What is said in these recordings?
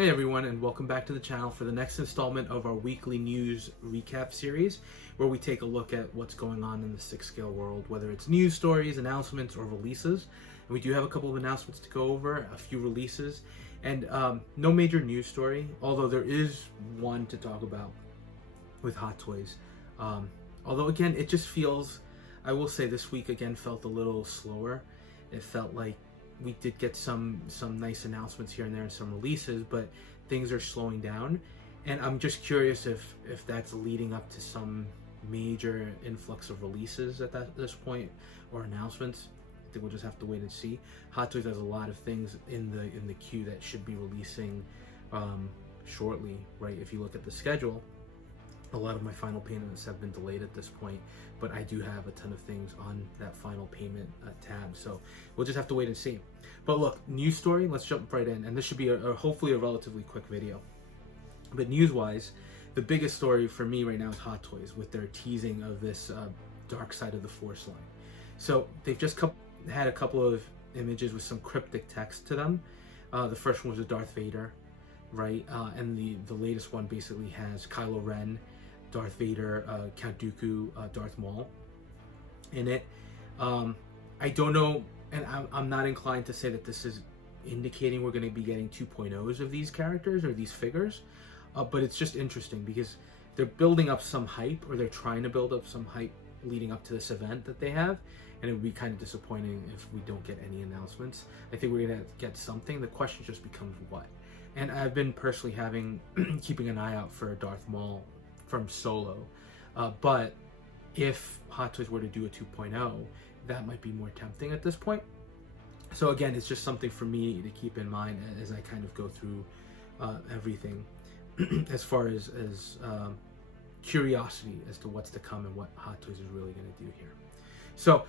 Hey everyone, and welcome back to the channel for the next installment of our weekly news recap series, where we take a look at what's going on in the 6-scale world, whether it's news stories, announcements, or releases. And we do have a couple of announcements to go over, a few releases, and no major news story, although there is one to talk about with Hot Toys. Although again, it just feels, I will say this week again felt a little slower. It felt like we did get some nice announcements here and there and some releases, but things are slowing down. And I'm just curious if that's leading up to some major influx of releases at this point, or announcements. I think we'll just have to wait and see. Hot Toys has a lot of things in the queue that should be releasing shortly, right? If you look at the schedule, a lot of my final payments have been delayed at this point, but I do have a ton of things on that final payment tab, so we'll just have to wait and see. But look, news story, let's jump right in, and this should be hopefully a relatively quick video. But news-wise, the biggest story for me right now is Hot Toys, with their teasing of this Dark Side of the Force line. So they've just had a couple of images with some cryptic text to them. The first one was a Darth Vader, right? And the latest one basically has Kylo Ren, Darth Vader, Count Dooku, Darth Maul in it. I don't know, and I'm not inclined to say that this is indicating we're going to be getting 2.0s of these characters or these figures, but it's just interesting because they're building up some hype, or they're trying to build up some hype leading up to this event that they have, and it would be kind of disappointing if we don't get any announcements. I think we're going to get something. The question just becomes what. And I've been personally keeping an eye out for Darth Maul from Solo, but if Hot Toys were to do a 2.0, that might be more tempting at this point. So again, it's just something for me to keep in mind as I kind of go through everything as far as curiosity as to what's to come and what Hot Toys is really going to do here. So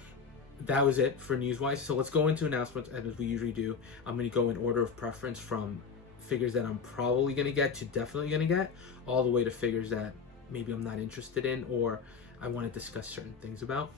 that was it for news-wise. So let's go into announcements, and as we usually do, I'm going to go in order of preference from figures that I'm probably going to get to definitely going to get, all the way to figures that maybe I'm not interested in or I want to discuss certain things about.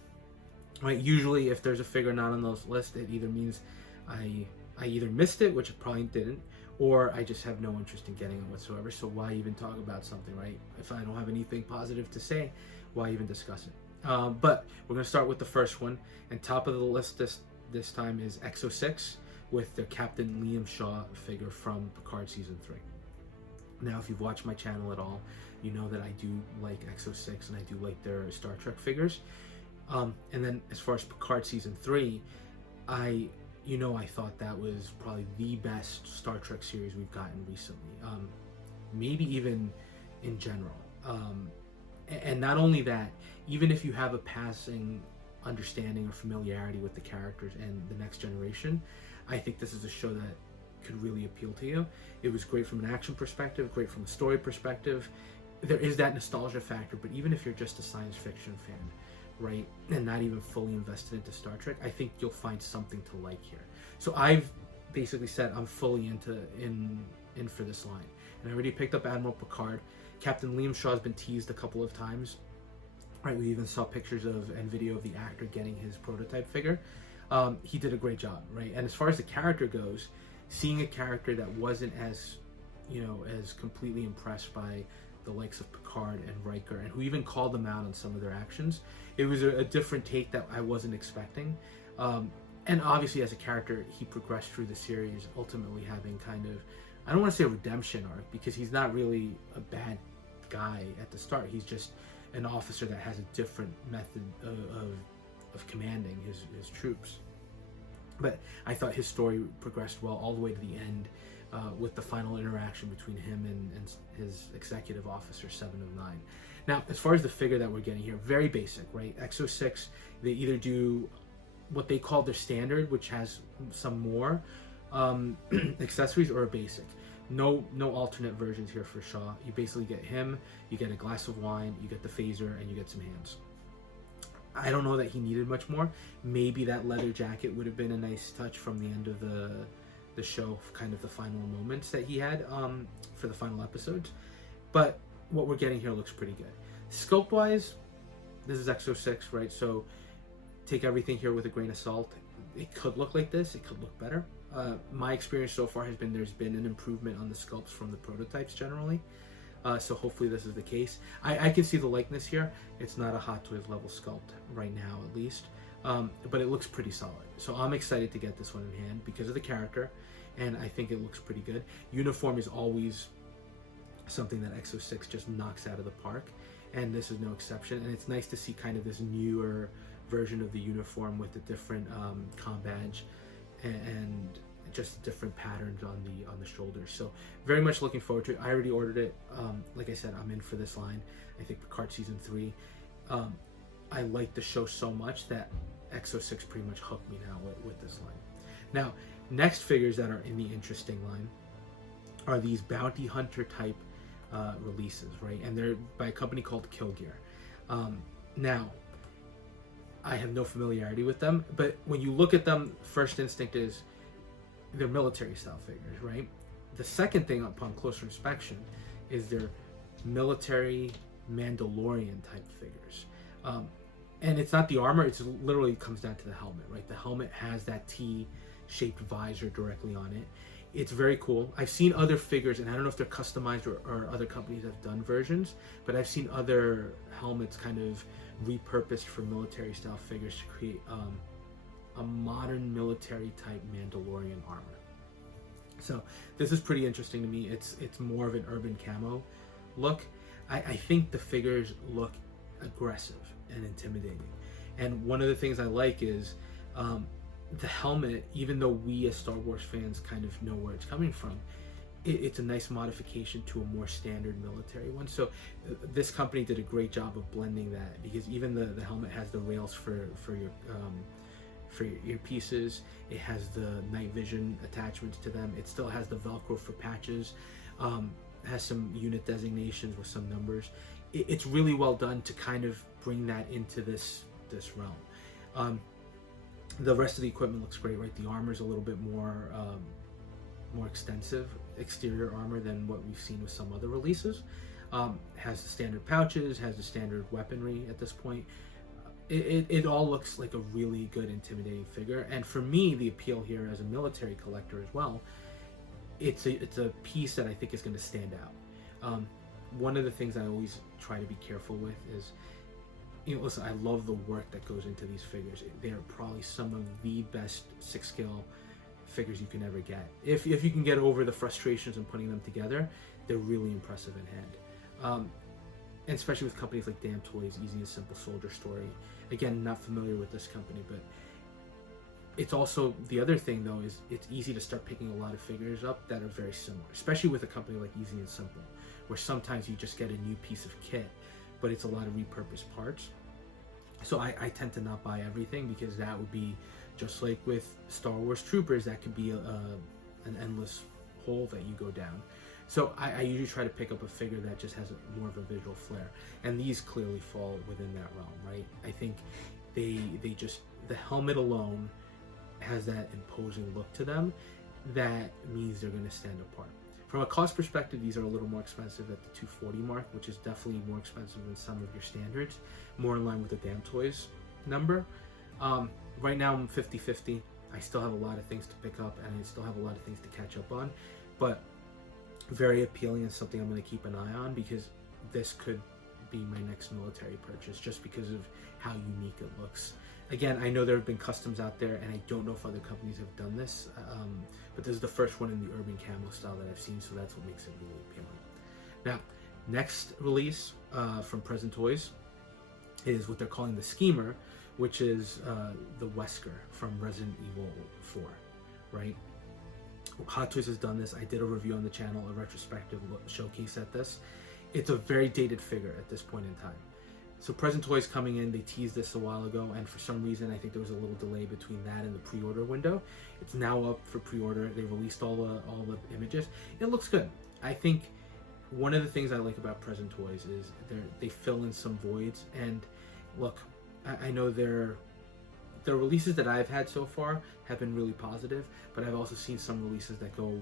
Right? Usually if there's a figure not on those lists, it either means I either missed it, which I probably didn't, or I just have no interest in getting it whatsoever. So why even talk about something, right? If I don't have anything positive to say, why even discuss it? But we're going to start with the first one, and top of the list this time is X06 with their Captain Liam Shaw figure from Picard Season 3. Now, if you've watched my channel at all, you know that I do like X06 and I do like their Star Trek figures. And then as far as Picard Season 3, I thought that was probably the best Star Trek series we've gotten recently. Maybe even in general. And not only that, even if you have a passing understanding or familiarity with the characters and the Next Generation, I think this is a show that could really appeal to you. It was great from an action perspective, great from a story perspective. There is that nostalgia factor, but even if you're just a science fiction fan, right, and not even fully invested into Star Trek, I think you'll find something to like here. So I've basically said I'm fully in for this line, and I already picked up Admiral Picard. Captain Liam Shaw has been teased a couple of times, right? We even saw pictures of and video of the actor getting his prototype figure. He did a great job, right? And as far as the character goes, seeing a character that wasn't as completely impressed by the likes of Picard and Riker, and who even called them out on some of their actions, it was a different take that I wasn't expecting. And obviously as a character, he progressed through the series, ultimately having kind of, I don't want to say a redemption arc, because he's not really a bad guy at the start. He's just an officer that has a different method of commanding his troops. But I thought his story progressed well all the way to the end, with the final interaction between him and his executive officer 7 of 9. Now, as far as the figure that we're getting here, very basic, right? X06, they either do what they call their standard, which has some more accessories, or a basic. No alternate versions here for Shaw. You basically get him, you get a glass of wine, you get the phaser, and you get some hands. I don't know that he needed much more. Maybe that leather jacket would have been a nice touch from the end of the show, kind of the final moments that he had for the final episodes. But what we're getting here looks pretty good. Scope-wise, this is X06, right? So take everything here with a grain of salt. it could look like this, it could look better. My experience so far has been there's been an improvement on the sculpts from the prototypes generally. So hopefully this is the case. I can see the likeness here. It's not a Hot Toys level sculpt right now, at least, but it looks pretty solid. So I'm excited to get this one in hand because of the character, and I think it looks pretty good. Uniform is always something that X06 just knocks out of the park, and this is no exception. And it's nice to see kind of this newer version of the uniform with the different com badge and just different patterns on the shoulders. So very much looking forward to it. I already ordered it. Like I said, I'm in for this line. I think Picard season 3. I like the show so much that X06 pretty much hooked me now with this line. Now, next figures that are in the interesting line are these bounty hunter type releases, right? And they're by a company called Kill Gear. Now, I have no familiarity with them, but when you look at them, first instinct is they're military style figures, right? The second thing upon closer inspection is they're military Mandalorian type figures. And it's not the armor, it's literally comes down to the helmet, right? The helmet has that T-shaped visor directly on it. It's very cool. I've seen other figures, and I don't know if they're customized or other companies have done versions, but I've seen other helmets kind of repurposed for military style figures to create a modern military type Mandalorian armor. So this is pretty interesting to me. It's more of an urban camo look. I think the figures look aggressive and intimidating. And one of the things I like is the helmet, even though we as Star Wars fans kind of know where it's coming from, it's a nice modification to a more standard military one. So this company did a great job of blending that, because even the helmet has the rails for your earpieces. It has the night vision attachments to them. It still has the Velcro for patches. Has some unit designations with some numbers. It's really well done to kind of bring that into this realm. The rest of the equipment looks great, right? The armor is a little bit more extensive exterior armor than what we've seen with some other releases. Has the standard pouches, has the standard weaponry at this point. It all looks like a really good, intimidating figure. And for me, the appeal here as a military collector as well, it's a piece that I think is going to stand out. One of the things I always try to be careful with is, listen, I love the work that goes into these figures. They're probably some of the best 6-scale figures you can ever get. If you can get over the frustrations in putting them together, they're really impressive in hand. And especially with companies like Damn Toys, Easy and Simple Soldier Story. Again, not familiar with this company, but it's also, the other thing though is it's easy to start picking a lot of figures up that are very similar, especially with a company like Easy and Simple, where sometimes you just get a new piece of kit, but it's a lot of repurposed parts. So I tend to not buy everything, because that would be just like with Star Wars Troopers, that could be an endless hole that you go down. So I usually try to pick up a figure that just has more of a visual flair, and these clearly fall within that realm, right? I think they just, the helmet alone has that imposing look to them that means they're going to stand apart. From a cost perspective, these are a little more expensive at the $240 mark, which is definitely more expensive than some of your standards, more in line with the Damn Toys number. Right now I'm 50-50. I still have a lot of things to pick up, and I still have a lot of things to catch up on, but very appealing and something I'm going to keep an eye on, because this could be my next military purchase just because of how unique it looks. Again, I know there have been customs out there, and I don't know if other companies have done this, but this is the first one in the urban camo style that I've seen, so that's what makes it really appealing. Now, next release from Present Toys is what they're calling the Schemer, which is the Wesker from Resident Evil 4, right? Hot Toys has done this. I did a review on the channel, a retrospective showcase at this. It's a very dated figure at this point in time. So Present Toys coming in, they teased this a while ago, and for some reason I think there was a little delay between that and the pre-order window. It's now up for pre-order. They released all the images. It looks good. I think one of the things I like about Present Toys is they fill in some voids. And look, I know the releases that I've had so far have been really positive, but I've also seen some releases that go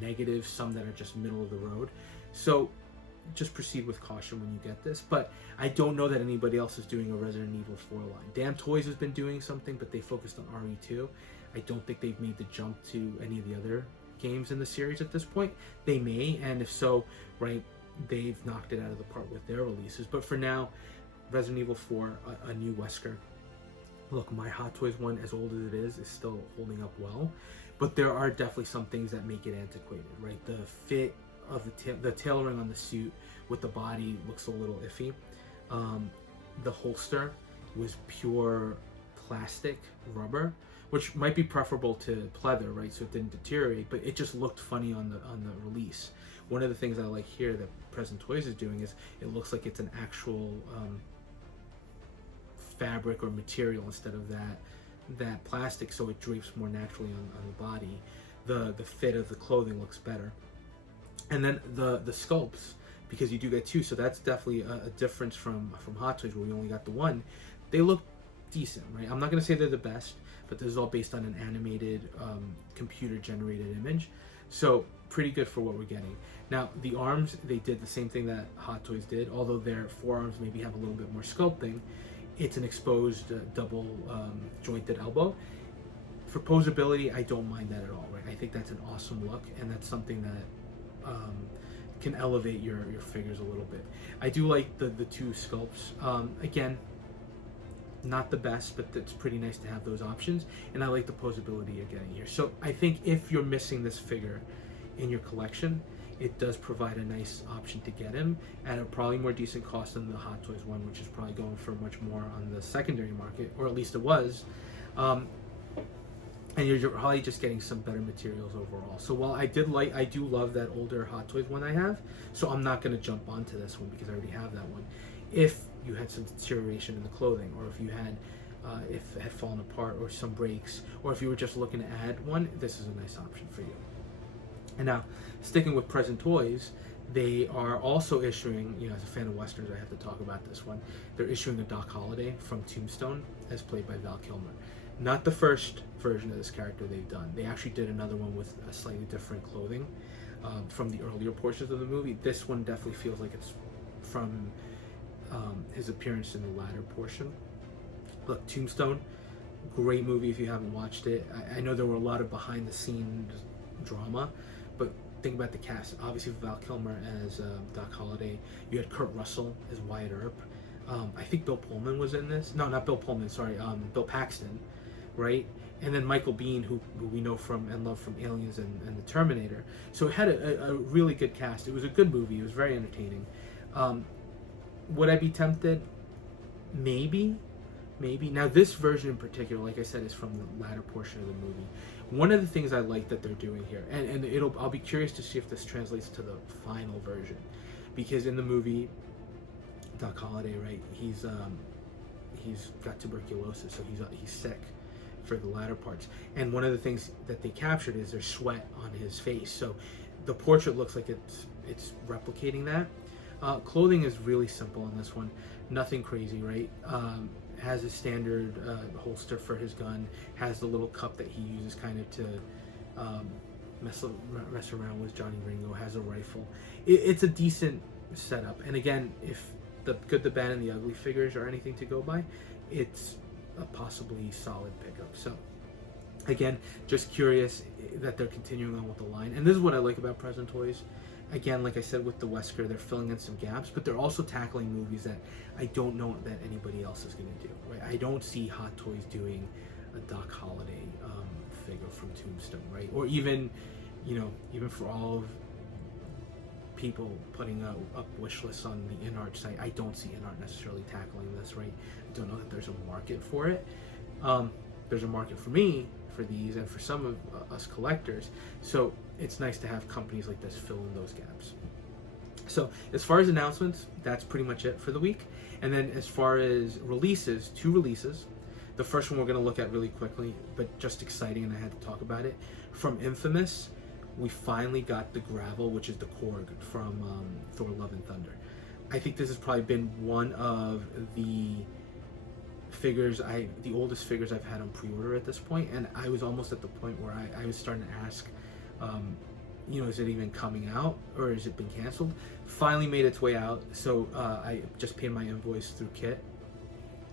negative, some that are just middle of the road. So just proceed with caution when you get this. But I don't know that anybody else is doing a Resident Evil 4 line. Damn Toys has been doing something, but they focused on RE2. I don't think they've made the jump to any of the other games in the series at this point. They may, and if so, right, they've knocked it out of the park with their releases. But for now, Resident Evil 4, a new Wesker. Look, my Hot Toys one, as old as it is still holding up well. But there are definitely some things that make it antiquated, right? The fit of the tailoring on the suit with the body looks a little iffy. The holster was pure plastic rubber, which might be preferable to pleather, right? So it didn't deteriorate, but it just looked funny on the release. One of the things I like here that Present Toys is doing is it looks like it's an actual fabric or material instead of that plastic, so it drapes more naturally on the body. The fit of the clothing looks better. And then the sculpts, because you do get two, so that's definitely a difference from Hot Toys where we only got the one. They look decent, right? I'm not going to say they're the best, but this is all based on an animated computer-generated image. So pretty good for what we're getting. Now, the arms, they did the same thing that Hot Toys did, although their forearms maybe have a little bit more sculpting. It's an exposed double jointed elbow. For posability, I don't mind that at all, right? I think that's an awesome look, and that's something that can elevate your figures a little bit. I do like the two sculpts. Again, not the best, but it's pretty nice to have those options, and I like the posability you're getting here. So I think if you're missing this figure in your collection, it does provide a nice option to get him at a probably more decent cost than the Hot Toys one, which is probably going for much more on the secondary market, or at least it was. And you're probably just getting some better materials overall. So while I do love that older Hot Toys one I have, so I'm not going to jump onto this one because I already have that one. If you had some deterioration in the clothing, or if you had if it had fallen apart, or some breaks, or if you were just looking to add one, this is a nice option for you. And now, sticking with Present Toys, they are also issuing, as a fan of Westerns, I have to talk about this one. They're issuing a Doc Holliday from Tombstone, as played by Val Kilmer. Not the first version of this character they've done. They actually did another one with a slightly different clothing from the earlier portions of the movie. This one definitely feels like it's from his appearance in the latter portion. Look, Tombstone, great movie if you haven't watched it. I know there were a lot of behind-the-scenes drama, but think about the cast. Obviously, Val Kilmer as Doc Holliday. You had Kurt Russell as Wyatt Earp. I think Bill Pullman was in this. No, not Bill Pullman, sorry. Bill Paxton, right? And then Michael Biehn, who we know from and love from Aliens and the Terminator. So it had a really good cast. It was a good movie. It was very entertaining. Would I be tempted? Maybe. Now, this version in particular, like I said, is from the latter portion of the movie. One of the things I like that they're doing here, and I'll be curious to see if this translates to the final version, because in the movie, Doc Holliday, right? He's got tuberculosis, so he's sick for the latter parts. And one of the things that they captured is there's sweat on his face, so the portrait looks like it's replicating that. Clothing is really simple on this one, nothing crazy, right? Has a standard holster for his gun, has the little cup that he uses kind of to mess around with Johnny Ringo, has a rifle. It's a decent setup, and again, if the good, the bad, and the ugly figures are anything to go by, it's a possibly solid pickup. So again, just curious that they're continuing on with the line, and this is what I like about Present Toys. Again, like I said with the Wesker, they're filling in some gaps, but they're also tackling movies that I don't know that anybody else is going to do. Right? I don't see Hot Toys doing a Doc Holliday figure from Tombstone, right? Or even for all of people putting up wish lists on the InArt site, I don't see InArt necessarily tackling this, right? I don't know that there's a market for it. There's a market for me for these and for some of us collectors. So it's nice to have companies like this fill in those gaps. So as far as announcements, that's pretty much it for the week. And then as far as releases, 2 releases. The first one we're going to look at really quickly, but just exciting, and I had to talk about it. From Infamous, we finally got the Gravel, which is the Korg from Thor: Love and Thunder. I think this has probably been one of the oldest figures I've had on pre-order at this point, and I was almost at the point where I was starting to ask is it even coming out, or has it been canceled? Finally made its way out, so I just paid my invoice through Kit.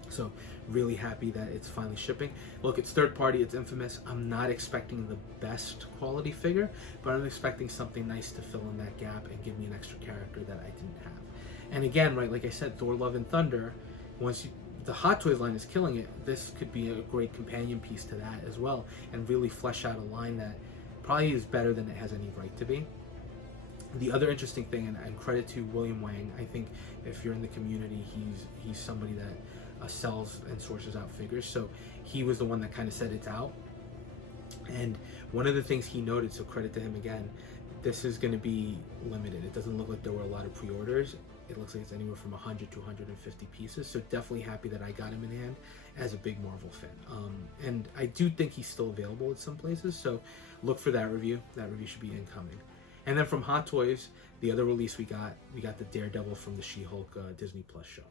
So really happy that it's finally shipping. Look, it's third party, it's Infamous. I'm not expecting the best quality figure, but I'm expecting something nice to fill in that gap and give me an extra character that I didn't have. And again, right, like I said, Thor Love and Thunder, the Hot Toys line is killing it, this could be a great companion piece to that as well, and really flesh out a line that probably is better than it has any right to be. The other interesting thing, and credit to William Wang, I think if you're in the community, he's somebody that sells and sources out figures, so he was the one that kind of said it's out. And one of the things he noted, so credit to him again, this is going to be limited. It doesn't look like there were a lot of pre-orders. It looks like it's anywhere from 100 to 150 pieces, so definitely happy that I got him in hand as a big Marvel fan. And I do think he's still available at some places, so look for that review. That review should be incoming. And then from Hot Toys, the other release we got the Daredevil from the She-Hulk Disney Plus show.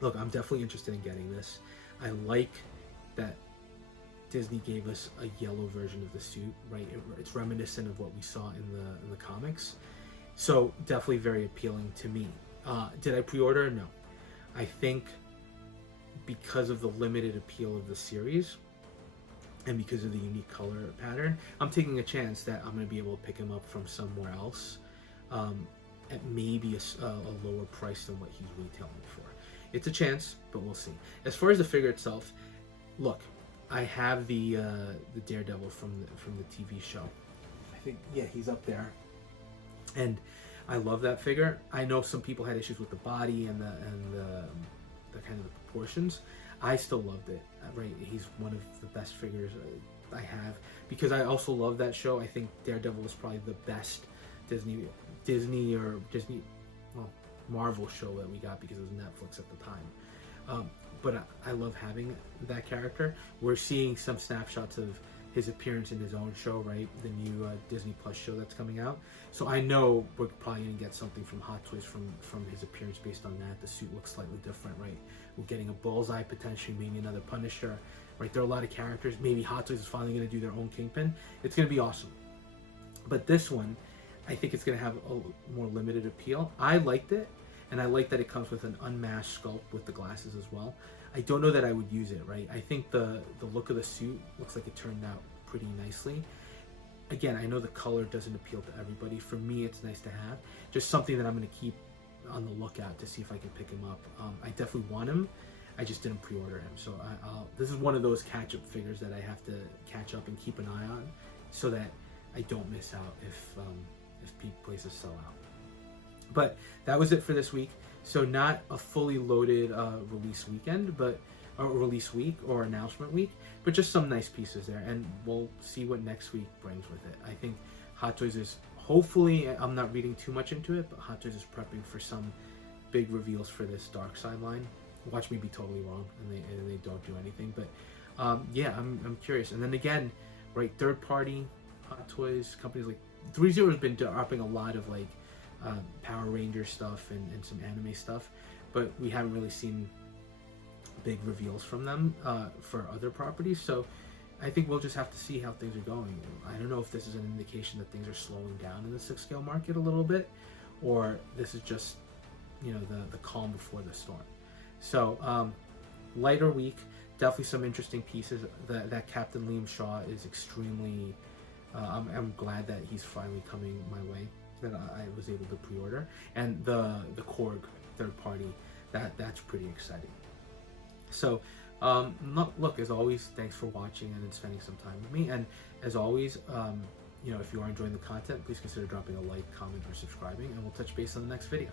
Look, I'm definitely interested in getting this. I like that Disney gave us a yellow version of the suit, right? It's reminiscent of what we saw in the comics. So definitely very appealing to me. Did I pre-order? No. I think because of the limited appeal of the series and because of the unique color pattern, I'm taking a chance that I'm going to be able to pick him up from somewhere else at maybe a lower price than what he's retailing for. It's a chance, but we'll see. As far as the figure itself, look, I have the Daredevil from the TV show. I think, yeah, he's up there, and I love that figure. I know some people had issues with the body and the kind of the proportions. I still loved it. Right, he's one of the best figures I have because I also love that show. I think Daredevil was probably the best Marvel show that we got because it was Netflix at the time. But I love having that character. We're seeing some snapshots of his appearance in his own show, right? The new Disney Plus show that's coming out. So I know we're probably going to get something from Hot Toys from his appearance based on that. The suit looks slightly different, right? We're getting a Bullseye potentially, maybe another Punisher, right? There are a lot of characters. Maybe Hot Toys is finally going to do their own Kingpin. It's going to be awesome. But this one, I think it's going to have a more limited appeal. I liked it, and I like that it comes with an unmasked sculpt with the glasses as well. I don't know that I would use it, right? I think the look of the suit looks like it turned out pretty nicely. Again, I know the color doesn't appeal to everybody. For me, it's nice to have. Just something that I'm going to keep on the lookout to see if I can pick him up. I definitely want him. I just didn't pre-order him. So this is one of those catch-up figures that I have to catch up and keep an eye on so that I don't miss out if places sell out. But that was it for this week. So not a fully loaded release weekend, but a release week or announcement week, but just some nice pieces there. And we'll see what next week brings with it. I think Hot Toys is hopefully, I'm not reading too much into it, but Hot Toys is prepping for some big reveals for this Dark Side line. Watch me be totally wrong, and they don't do anything. But yeah, I'm curious. And then again, right, third party Hot Toys companies like 3-0 has been dropping a lot of like Power Ranger stuff and some anime stuff, but we haven't really seen big reveals from them for other properties. So I think we'll just have to see how things are going. I don't know if this is an indication that things are slowing down in the 6-scale market a little bit, or this is just, the calm before the storm. So lighter week, definitely some interesting pieces. That Captain Liam Shaw is extremely, I'm glad that he's finally coming my way, that I was able to pre-order. And the Korg third party, that's pretty exciting. So look, as always, thanks for watching and spending some time with me. And as always, if you are enjoying the content, please consider dropping a like, comment, or subscribing, and we'll touch base on the next video.